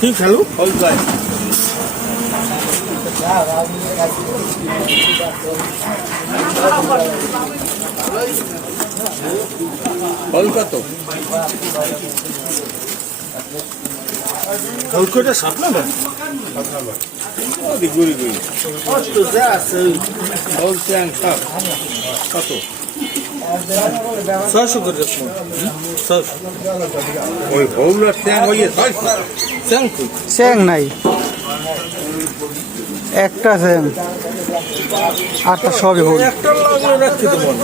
কি খেলো কত কলকাতা সাপনা গুড়ি গুড়ি কত 600 করে 600 ওই বউলার ট্যাং হইয়ে 600 স্যাং নাই একটা স্যাং আটটা সবই হল একটা লাগলে রাখছি তো মন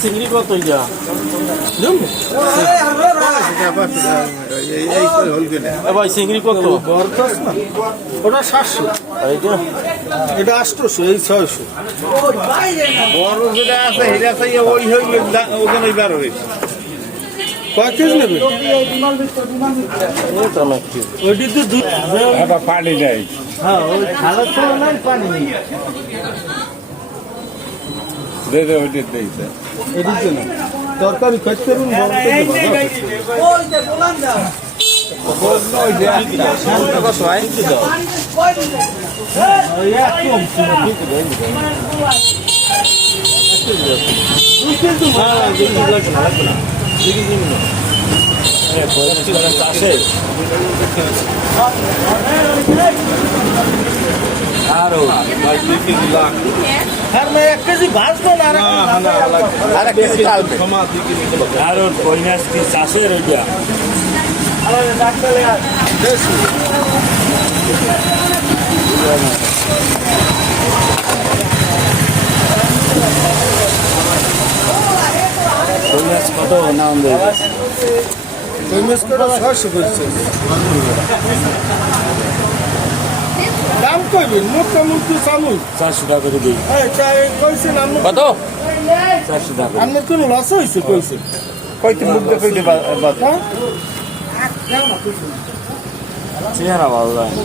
চিংড়ি কত যা ভাই চিংড়ি কত ওটা 700 আর এটা 800 এই 600 বড় যেটা আছে হেরা তাই ওই হইলে ওজন এইবার হয়েছে কয় কেজি নেবে ওইটি তো দুধ পানি নেই হ্যাঁ ওই খালার তুলনায় পানি নেই দে দে ওইটা দেই এদিকে না তরকারি খেতে করুন আরো 1 কেজি ভাজবো না আর এক কেজি চালবে আর ওর কইনাস কি চাষের ওইটা কইনাস কত নাম দেবে ওই মেস করে 600 করছে দাম কইবেন মোটামুটি সামুই 400 টাকা করে দিই এই চাই কইছেন আপনি কত 400 টাকা আপনি কোন লস হইছে কইছেন কইতে মুখ দে কইতে বাদ চেহারা ভালো লাগে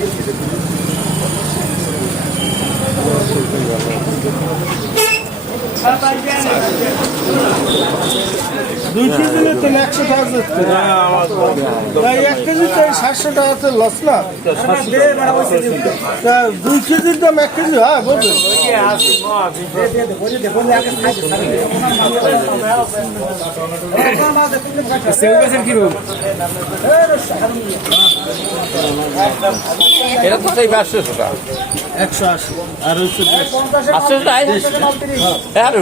2 কেজি নিলে তো 100 টাকা যাচ্ছে তাই 1 কেজি তো 700 টাকাতে লস না তা 2 কেজির দাম 1 কেজি হয় বুঝলেন এটা তো সেই 500 টাকা 180 আর হচ্ছে 800 টাকা আর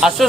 800